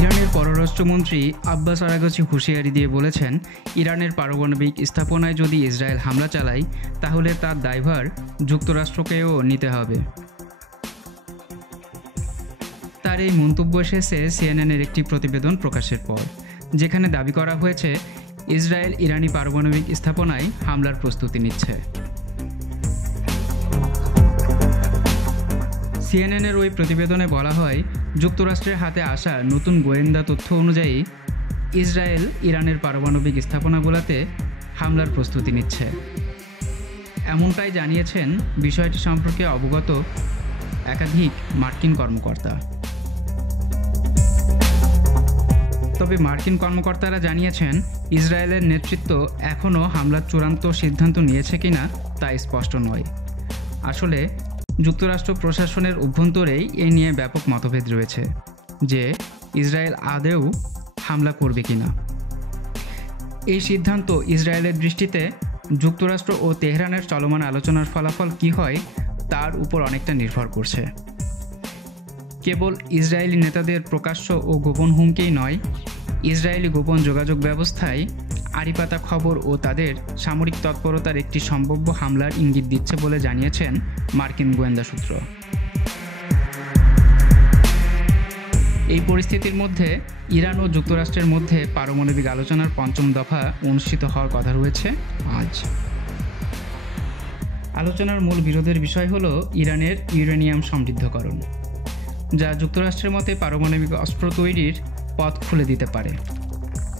ইরানের পররাষ্ট্রমন্ত্রী আব্বাস আরাগচি হুঁশিয়ারি দিয়ে বলেছেন, ইরানের পারমাণবিক স্থাপনায় যদি ইসরায়েল হামলা চালায় তাহলে তার দায়ভার যুক্তরাষ্ট্রকেও নিতে হবে। তার এই মন্তব্য এসেছে সিএনএনের একটি প্রতিবেদন প্রকাশের পর, যেখানে দাবি করা হয়েছে ইসরায়েল ইরানি পারমাণবিক স্থাপনায় হামলার প্রস্তুতি নিচ্ছে। সিএনএনের ওই প্রতিবেদনে বলা হয়, যুক্তরাষ্ট্রের হাতে আসা নতুন গোয়েন্দা তথ্য অনুযায়ী ইসরায়েল ইরানের পারমাণবিক স্থাপনাগুলোতে হামলার প্রস্তুতি নিচ্ছে। এমনটাই জানিয়েছেন বিষয়টি সম্পর্কে অবগত একাধিক মার্কিন কর্মকর্তা। তবে মার্কিন কর্মকর্তারা জানিয়েছেন, ইসরায়েলের নেতৃত্ব এখনও হামলার চূড়ান্ত সিদ্ধান্ত নিয়েছে কিনা তা স্পষ্ট নয়। আসলে যুক্তরাষ্ট্র প্রশাসনের অভ্যন্তরেই এ নিয়ে ব্যাপক মতভেদ রয়েছে যে ইসরায়েল আদৌ হামলা করবে কিনা। এই সিদ্ধান্ত ইসরায়েলের দৃষ্টিতে যুক্তরাষ্ট্র ও তেহরানের চলমান আলোচনার ফলাফল কী হয় তার উপর অনেকটা নির্ভর করছে। কেবল ইসরায়েলি নেতাদের প্রকাশ্য ও গোপন হুমকিই নয়, ইসরায়েলি গোপন যোগাযোগ ব্যবস্থায় আড়িপাতা খবর ও তাদের সামরিক তৎপরতার একটি সম্ভাব্য হামলার ইঙ্গিত দিচ্ছে বলে জানিয়েছেন মার্কিন গোয়েন্দা সূত্র। এই পরিস্থিতির মধ্যে ইরান ও যুক্তরাষ্ট্রের মধ্যে পারমাণবিক আলোচনার পঞ্চম দফা অনুষ্ঠিত হওয়ার কথা রয়েছে আজ। আলোচনার মূল বিরোধের বিষয় হল ইরানের ইউরেনিয়াম সমৃদ্ধকরণ, যা যুক্তরাষ্ট্রের মতে পারমাণবিক অস্ত্র তৈরির পথ খুলে দিতে পারে।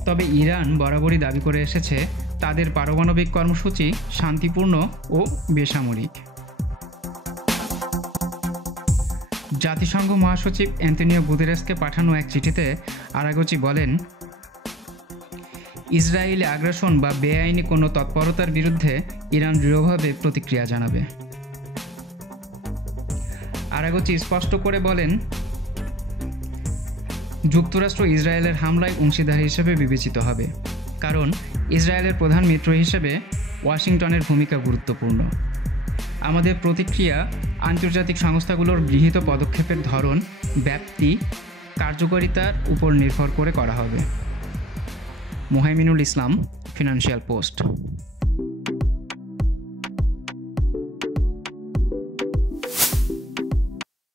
তবে ইরান বরাবরই দাবি করে এসেছে তাদের পারমাণবিক কর্মসূচি শান্তিপূর্ণ ও বেসামরিক। জাতিসংঘ মহাসচিব অ্যান্তোনিও গুতেরেসকে পাঠানো এক চিঠিতে আরাগচি বলেন, ইসরায়েলি আগ্রাসন বা বেআইনি কোনো তৎপরতার বিরুদ্ধে ইরান দৃঢ়ভাবে প্রতিক্রিয়া জানাবে। আরাগচি স্পষ্ট করে বলেন, যুক্তরাষ্ট্র ইসরায়েলের হামলায় অংশীদার হিসেবে বিবেচিত হবে, কারণ ইসরায়েলের প্রধান মিত্র হিসেবে ওয়াশিংটনের ভূমিকা গুরুত্বপূর্ণ। আমাদের প্রতিক্রিয়া আন্তর্জাতিক সংস্থাগুলোর গৃহীত পদক্ষেপের ধরন, ব্যাপ্তি, কার্যকারিতার উপর নির্ভর করে করা হবে। মোহাইমিনুল ইসলাম, ফিনান্সিয়াল পোস্ট।